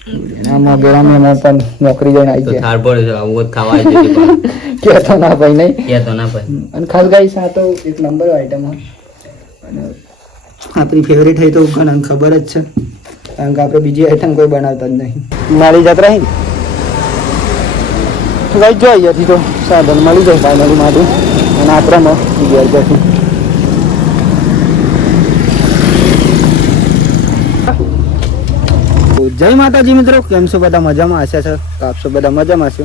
આમાં ગેરામાં પણ નોકરી જઈને આવી ગયા થાર પર આવું ખાવા આવી જતી કે તો ના ભાઈ નહીં કે તો ના ભાઈ અને ખાસ ગાઈસ આ તો એક નંબર આઈટમ હોય અને આપણી ફેવરેટ હોય તો ઘણા ખબર જ છે કારણ કે આપણે બીજી આઈટમ કોઈ બનાવતા જ નહીં મારી જાત્રા હી તો ગાઈસ જો અહીંયાથી તો સાધન મળી જાય ફાઇનલી મારું અને આપણામાં ઘેર જતી જય માતાજી મિત્રો, કેમ છો બધા? મજામાં હશે છે તો આપ સૌ બધા મજામાં હશો.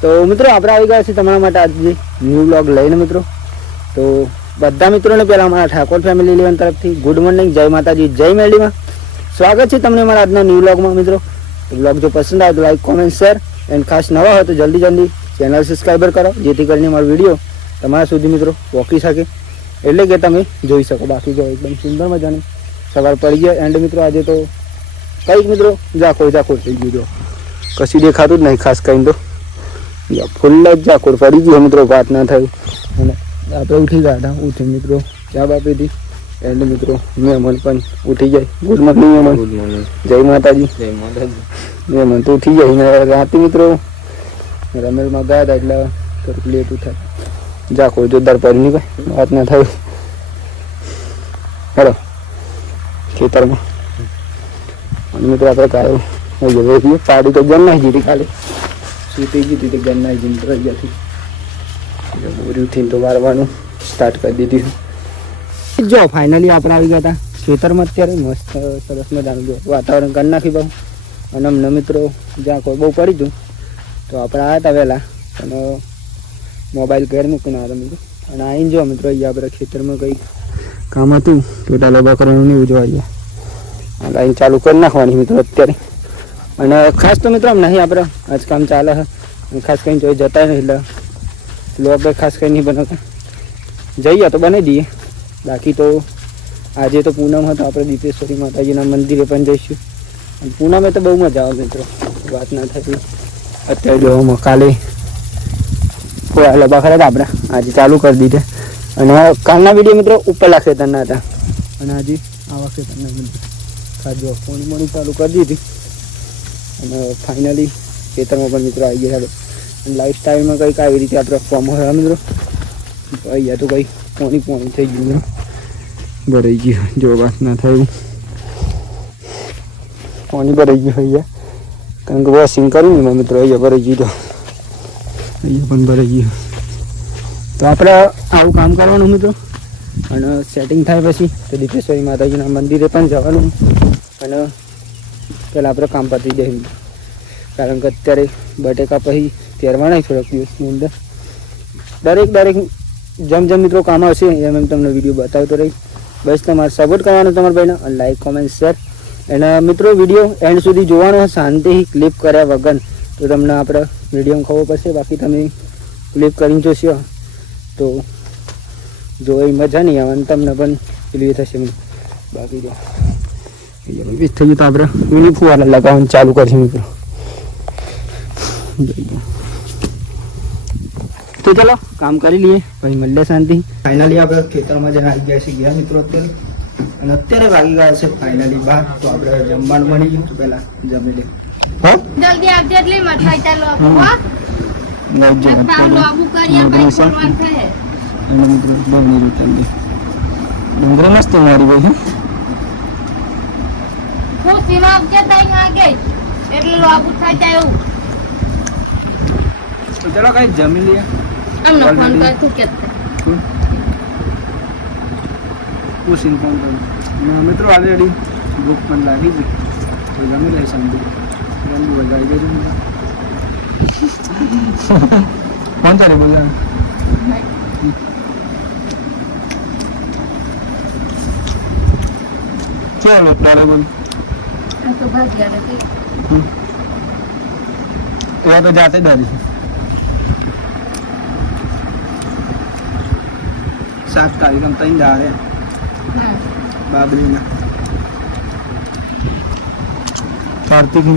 તો મિત્રો આપણે આવી ગયા છીએ તમારા માટે આજે ન્યૂ વ્લોગ લઈને મિત્રો. તો બધા મિત્રોને પહેલાં અમારા ઠાકોર ફેમિલી 11 તરફથી ગુડ મોર્નિંગ, જય માતાજી, જય મેરડીમાં સ્વાગત છે તમને અમારા આજના ન્યૂ વ્લોગમાં મિત્રો. તો વ્લોગ જો પસંદ આવે તો લાઈક, કોમેન્ટ, શેર એન્ડ ખાસ નવા હોય તો જલ્દી ચેનલ સબસ્ક્રાઈબર કરો જેથી કરીને મારો વિડીયો તમારા સુધી મિત્રો પહોંચી શકે એટલે કે તમે જોઈ શકો. બાકી જો એકદમ સુંદર મજાની સવાર પડી ગયા એન્ડ મિત્રો આજે તો કંઈક મિત્રો ઝાકોળ થઈ ગયું, જો કશું દેખાતું જ નહીં ખાસ કરીને તો ફૂલ જ ઝાકોળ પડી ગયું મિત્રો, વાત ના થયું અને આપણે ઉઠી ગયા હતા. ઉઠી મિત્રો ચા બાપી હતી એન્ડ મિત્રો મહેમાન પણ ઉઠી જાય. ગુડ મોર્નિંગ મહેમાન. ગુડ મોર્નિંગ, જય માતાજી. જય માતાજી. મહેમાન તો ઉઠી જાય ને રાતે મિત્રો રમેલમાં ગયા હતા એટલે થોડુંક લેટ ઉઠ્યા. ઝાકોળ જોરદાર પડી નહીં ભાઈ, વાત ના થયું. હેલો ખેતરમાં અને મિત્રો આપણે કાયો હવે પાડી તો ગન નાખી દીધી, ખાલી સૂતી ગઈ હતી તો ગન નાખી દીધી મિત્રો. અહીંયાથી બોરી ઉઠીને તો વારવાનું સ્ટાર્ટ કરી દીધી. જો ફાઇનલી આપણે આવી ગયા હતા ખેતરમાં. અત્યારે મસ્ત સરસ મજાનું જો વાતાવરણ કરી નાખી બહુ અને અમને મિત્રો જ્યાં કોઈ બહુ પડી હતું તો આપણે આવ્યા હતા વહેલા અને મોબાઈલ ઘેર મૂકીને આવ્યા મિત્રો. અને આવીને જો મિત્રો અહીંયા આપણે ખેતરમાં કંઈક કામ હતું તો ટાલોબા કરવાનું નહીં ઉજવા અહીંયા લાઈન ચાલુ કરી નાખવાની મિત્રો અત્યારે. અને ખાસ તો મિત્રો નહીં આપણે આજ કામ ચાલે છે ખાસ કંઈ જોઈ જતા નહીં એટલે લોગ ખાસ કંઈ નહીં બનાવતા. જઈએ તો બનાવી દઈએ. બાકી તો આજે તો પૂનમ હતો, આપણે દીપેશ્વરી માતાજીના મંદિરે પણ જઈશું. અને પૂનમે તો બહુ મજા આવે મિત્રો, વાત ના થતી. અત્યારે જોવામાં કાલે કોઈ લબા ખરા હતા આપણે આજે ચાલુ કરી દીધા. અને કાલના વિડીયો મિત્રો ઉપરલા ખેતરના હતા અને આજે આવા ખેતરના મંદિર જો પોણી ચાલુ કરી દીધી. અને ફાઇનલી ખેતરમાં પણ મિત્રો આવી ગયા. અને લાઈફસ્ટાઈલમાં કંઈક આવી રીતે આપણે ફોર્મ હોય મિત્રો. અહીંયા તો કંઈ પોણી થઈ ગયું મિત્રો, ભરાઈ ગયું. જો વાત ના થયું પાણી ભરાઈ ગયું અહીંયા કારણ કે વોશિંગ કર્યું ને મિત્રો. અહીંયા ભરાઈ ગયું તો અહીંયા પણ ભરાઈ ગયું. તો આપણે આવું કામ કરવાનું મિત્રો અને સેટિંગ થાય પછી તો દીપેશ્વરી માતાજીના મંદિરે પણ જવાનું. અને પહેલાં આપણે કામ પતી દઈએ કારણ કે અત્યારે બટેકા પછી તૈરવાના થોડાક દિવસની અંદર. દરેક જેમ મિત્રો કામ આવશે એમ તમને વિડીયો બતાવતો રહી. બસ તમારે સપોર્ટ કરવાનો તમારા ભાઈને અને લાઈક, કોમેન્ટ, શેર. અને મિત્રો વિડીયો એન્ડ સુધી જોવાનો, શાંતિથી ક્લિપ કર્યા વગર તો તમને આપણે વિડીયોમાં ખબર પડશે. બાકી તમે ક્લિપ કરીને જોશો તો જો એ મજા નહીં આવે અને તમને પણ પેલી થશે. બાકી જો થઈ ગયું તો આપણે વીણી ફુવારા લગાવવાનું ચાલુ કરીશું મિત્રો. તો ચલો કામ કરી લઈએ પછી મળીએ શાંતિ. ફાઇનલી આપણે ખેતરમાં જઈને આવી ગયા છીએ ગયા મિત્રો અત્યારે. અને અત્યારે વાગી ગયા છે ફાઇનલી 12. તો આપણે જમવાનું મળી ગયું તો પહેલા જમી લઈએ. જલ્દી આવજે એટલે મઠાઈ ચાલો આપો હો પાવલો આબુ કરીએ પછી ફોન થાય અને મિત્રો બહુ રીતે ડુંગર મસ્ત મારી ભાઈ હું સીમા આવજે તઈ આગે એટલે લો આબુ થાય જાય એવું. તો ચલો કઈ જમી લઈએ. અમને ફોન કર તું કે પૂછીને ફોન કરું. મિત્રો ઓલરેડી ભૂખ પણ લાગી ગઈ તો જમી લઈએ શાંતિ. જમવું વધારી જજો ફોન તારે બધા ચાલો તારે મને આ તો ભાગ્યા નથી તો તો જાતે દાદી 7 તારીખ આમ 3 દાડે બાબરીના કાર્તિક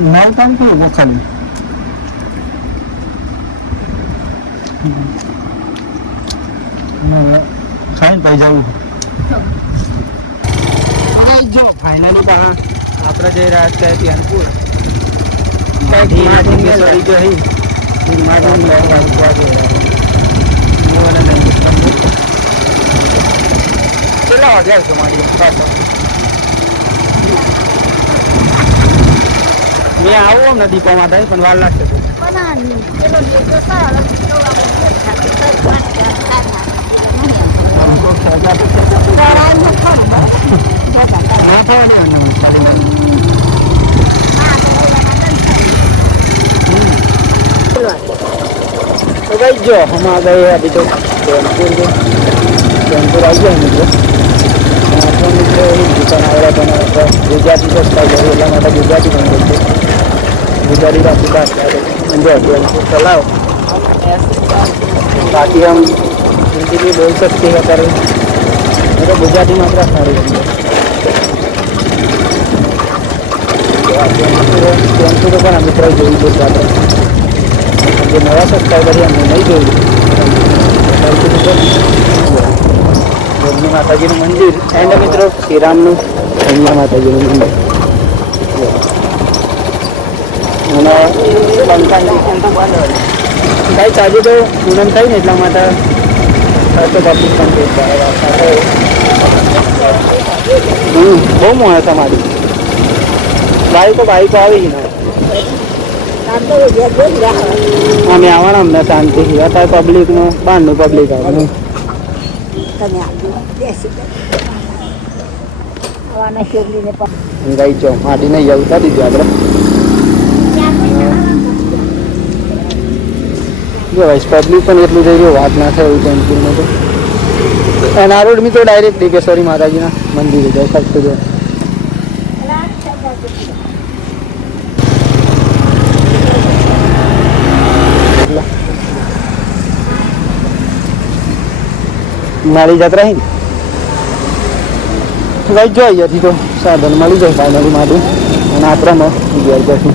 નવ કામ કેવું ખાલી ખાઈને પછી જવું જો ફાઇનલી તો આપણે જઈ રહ્યા છે ધ્યાનપુર કેટલા વાગ્યા છો મારી મેં આવું ને દીપામાં થાય પણ વાર લાગશે तो भाई जो हम आ गए अभी तो जौनपुर आ गया मित्रों मित्रों दुकान आवेला बना गुजराती तो स्टाइल है એટલા માટે ગુજરાતી પણ બોલते गुजराती का बात समझो जौनपुर चलाओ बाकी हम हिंदी भी बोल सकते हैं पर मेरे गुजराती मात्रा सारी जौनपुर પણ આ મિત્રો જોઈ જશે આપણે જે નવા સબસ્ક્રાઈબર છે એમને નહીં જોયું માતાજીનું મંદિર એન્ડ મિત્રો શ્રીરામનું અહીંયા માતાજીનું મંદિર અને કાંઈ આજે તો પૂનમ થાય ને એટલા માટે તો પબ્લિક પણ બહુ મોડા તમારી બાઈકો આવી ને અમે આવવાના અમને શાંતિથી અત્યારે પબ્લિકનું બહારનું પબ્લિક આવે ગઈ જો માટી નહીં જવું ઉતારી દીધું આપણે જો પબ્લિક પણ એટલું થઈ ગયું વાત ના થાય એવું જૌનપુરમાં તો અને આ રોડ મિત્રો ડાયરેક્ટ ડીકેશ્વરી માતાજીના મંદિરે જાય ફક્ત જો મારી જાત્રા હે ભાઈ જો અહીંયાથી તો સાધન મળી જાય ફાઇનલી મારું અને આપણામાં ઘેર જશું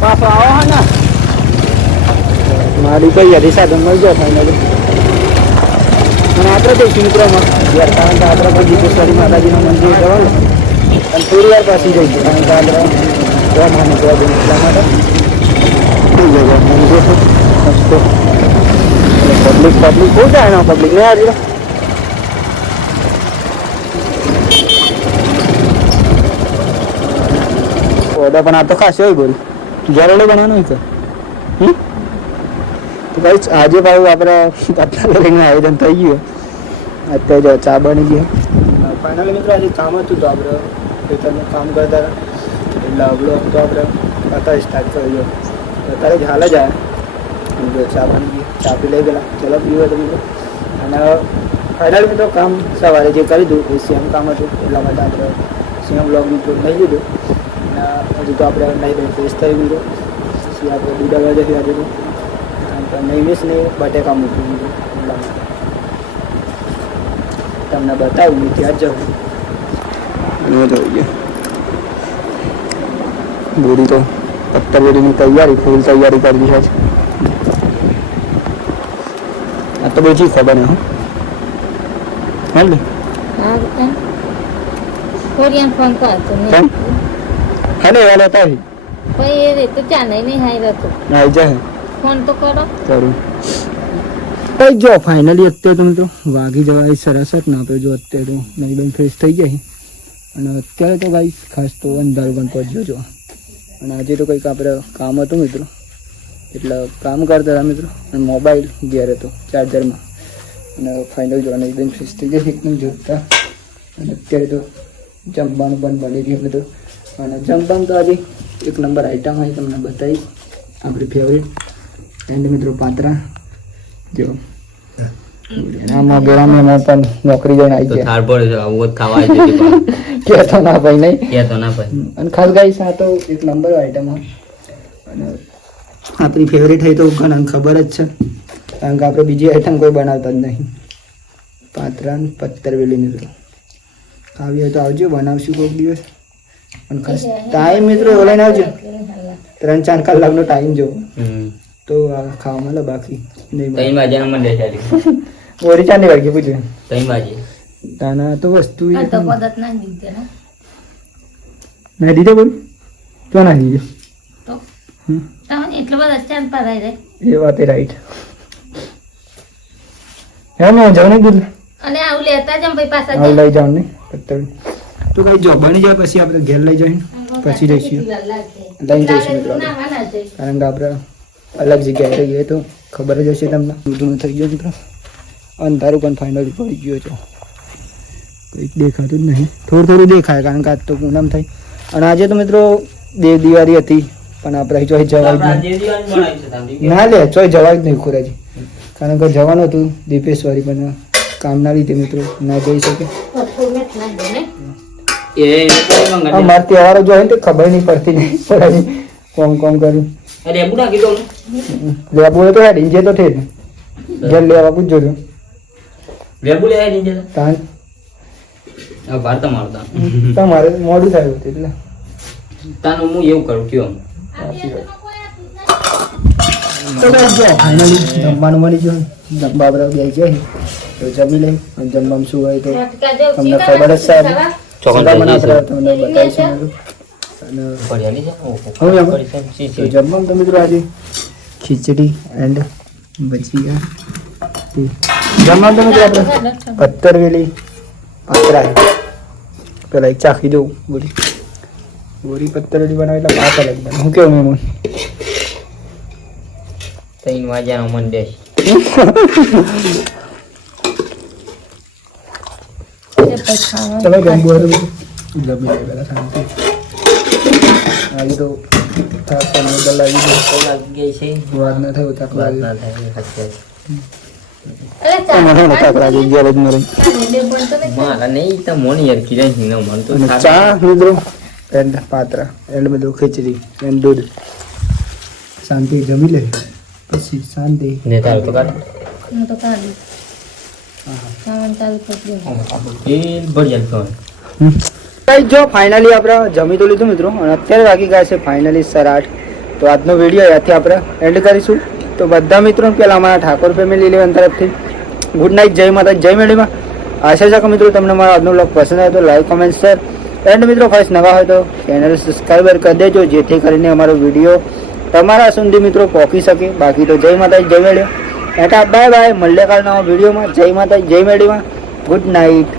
પાછો આવો હા ને મારી તો અહીંયાથી સાધન મળી જાય ફાઇનલી અને આપણે જઈશું મિત્રોમાં ઘેર કારણ કે આપણે પણ જીતેશ્વરી માતાજીના મંદિર જવાનું અને થોડી વાર પાછી જઈશું કારણ કે આપણે માની જવા દઈએ એટલા માટે પબ્લિક બહુ જાય એના પબ્લિક ને આજે ઓર્ડર પણ આ તો ખાસ હોય બોલ જ્યારે બનાવવાનું હોય તો ભાઈ આજે ભાઈ આપણે આટલા લઈને આયોજન થઈ ગયું અત્યારે જો ચા બની ગઈ ફાઇનલી મિત્રો આજે કામ હતું તો આપણે ખેતરનું કામ કરતા હતા એટલે અવળો તો આપણે અત્યારે સ્ટાર્ટ કરી ગયો અત્યારે જ હાલ જ આવ્યા જો ચા બની ગઈ ચા પી લઈ ગયેલા ચલો પીવો તો મિત્રો અને ફાઇનલી મિત્રો કામ સવારે જે કરી દઉં એ સેમ કામ હતું એટલા માટે આપણે સેમ બ્લોગ મિત્રો નહીં લીધું અને હજુ તો આપણે નહીં ફ્રેશ થઈ ગયો પછી આપણે બીજા વાગ્યાથી આજે નૈમિષને બટેકા મૂકી દીધું એટલા માટે તમને બતાવું ત્યાં જ જવું જોઈએ બોરી તો પત્તર બોરીની તૈયારી ફૂલ તૈયારી કરવી છે આ તો બધી ખબર ને કોરિયન ફોન કરતો કેમ હા ને વાલા તારી ભાઈ એ તો ચા નહીં હાઈ રહેતો આઈ જાય ફોન તો કરો કરું કઈ જો ફાઇનલી અત્યારે તો મિત્રો વાગી જવાય સરાસર ના આપણે જો અત્યારે તો એકદમ ફ્રેશ થઈ જાય અને અત્યારે તો ભાઈ ખાસ તો અંધારું પણ પહોંચ્યો છો અને આજે તો કંઈક આપણે કામ હતું મિત્રો એટલે કામ કરતા હતા મિત્રો અને મોબાઈલ ઘેર હતો ચાર્જરમાં અને ફાઇનલ જોવાને એકદમ ફ્રેશ થઈ જાય એકદમ જોતા અને અત્યારે તો જમવાનું પણ બની રહ્યું બધું અને જમવાનું તો આજે એક નંબર આઈટમ હોય તમને બતાવી આપણી ફેવરેટ એન્ડ મિત્રો પાત્રા જો આમાં ગેરામાં પણ નોકરી જઈને આવી ગયા થાળ પર આવું ખાવા આવી જતી કહેતો ના ભાઈ નહીં કહેતો ના ભાઈ અને ખાસ ગાઈસ આ તો એક નંબર આઈટમ હોય અને આપણી ફેવરેટ હોય તો ઘણા ખબર જ છે કારણ કે આપણે બીજી આઈટમ કોઈ બનાવતા જ નહીં પાત્રા પત્તરવેલી મિત્રો ખાવી હોય તો આવજો, બનાવશું કોઈક દિવસ. પણ ખાસ ટાઈમ મિત્રો એવો લઈને આવજો, 3-4 કલાકનો ટાઈમ જો તો આ ખાવા મળે, બાકી નહીં મળે. 3 વાગ્યાનો મને ચાલી ઓરી 4 વાગે પૂછ્યું 3 વાગે તાના તો વસ્તુ આ તો પદત ના દીધે ને મેં દીધો બોલ તો ના દીધો તો તમને એટલો બધો ચાન પડાય રે. એ વાત એ રાઈટ. હે મેં જાવ ને કીધું અને આવું લેતા જમ ભાઈ પાછા આવ લઈ જાવ ને પત્તર તો કઈ જો બની જાય પછી આપણે ઘેર લઈ જઈએ, પછી જઈશું લઈ જઈશું મિત્રો આપણે. કારણ કે આપણે અલગ જગ્યાએ રહીએ તો ખબર જ હશે તમને. બધું થઈ ગયું મિત્રો, અંધારું પણ ફાઇનલી પડી ગયો છે, કંઈક દેખાતું જ નહીં, થોડું દેખાય કારણ કે આજ તો પૂનમ થઈ. અને આજે તો મિત્રો દેવ દિવાળી હતી પણ આપણે ચોય જવાય જ નહીં. ના લે ચોય જવાય જ નહીં ખોરાજી, કારણ કે જવાનું હતું દીપેશ્વરી પણ કામના લીધે મિત્રો ના જઈ શકે. અમારે તહેવારો જો હોય ને તો ખબર નહીં પડતી નહીં ખોરાજી કોમ કર્યું. લેબુ તો હેડ ઇન્જે તો ઠેર ઘેર લેવા પૂછજો છો તાન તમારે મોડું થયું હતું એટલે તાનું હું એવું કરું કયો તો બસ જો ફાઇનલી જમવાનું મળી ગયું. બાબરા બેસી જાય તો જમી લઈ, અને જમવામાં શું હોય તો તમને ખબર જ સાહેબ તમને બતાવીશું. અને તો જમવામાં તો મિત્રો આજે ખીચડી એન્ડ ભજીયા. જમવામાં તો મિત્રો આપણે પત્તરવેલી પાત્રા પેલા એક ચાખી દઉં બોરી પત્તરવેલી બનાવે એટલે ભાત અલગ બને. હું કેવું મેમન 3 વાગ્યાનો મન દેશ તમે ગમવું હોય તો જમી લે પેલા શાંતિ. આજે તો થાક પણ લાગી ગયો, લાગી ગઈ છે વાત ના થયો થાક વાત લાગે. ના થાય સાચી મારા નહીં તો મોની યાર કિરણ સિંહ મન તો ચા મિત્રો એન્ડ પાત્રા એન્ડ બધું ખીચડી એન્ડ દૂધ. શાંતિ જમી લે પછી શાંતિ. ને તારું તો કાઢ હું તો કાઢી ખાવાનું ચાલુ કરી દઉં. તેલ ભરી આલ જો ફાઇનલી આપણે જમી તો લીધું મિત્રો, અને અત્યારે વાગી ગયા છે ફાઇનલી 8:30. તો આજનો વિડીયો અહીંયાથી આપણે એન્ડ કરીશું. તો બધા મિત્રો પહેલાં અમારા ઠાકોર ફેમિલી 11 તરફથી ગુડ નાઇટ, જય માતા, જય મેળીમાં. આશા છે કે મિત્રો તમને મારો આજનો બ્લોગ પસંદ આવે તો લાઈક કોમેન્ટ શેર એન્ડ મિત્રો ફર્સ્ટ નવા હોય તો ચેનલ સબસ્ક્રાઈબર કરી દેજો, જેથી કરીને અમારો વિડીયો તમારા સુધી મિત્રો પહોંચી શકે. બાકી તો જય માતા, જય મેળીમાં. એટા બાય બાય, મળીએ કાલ નવા વિડીયોમાં. જય માતા, જય મેળીમાં. Good night.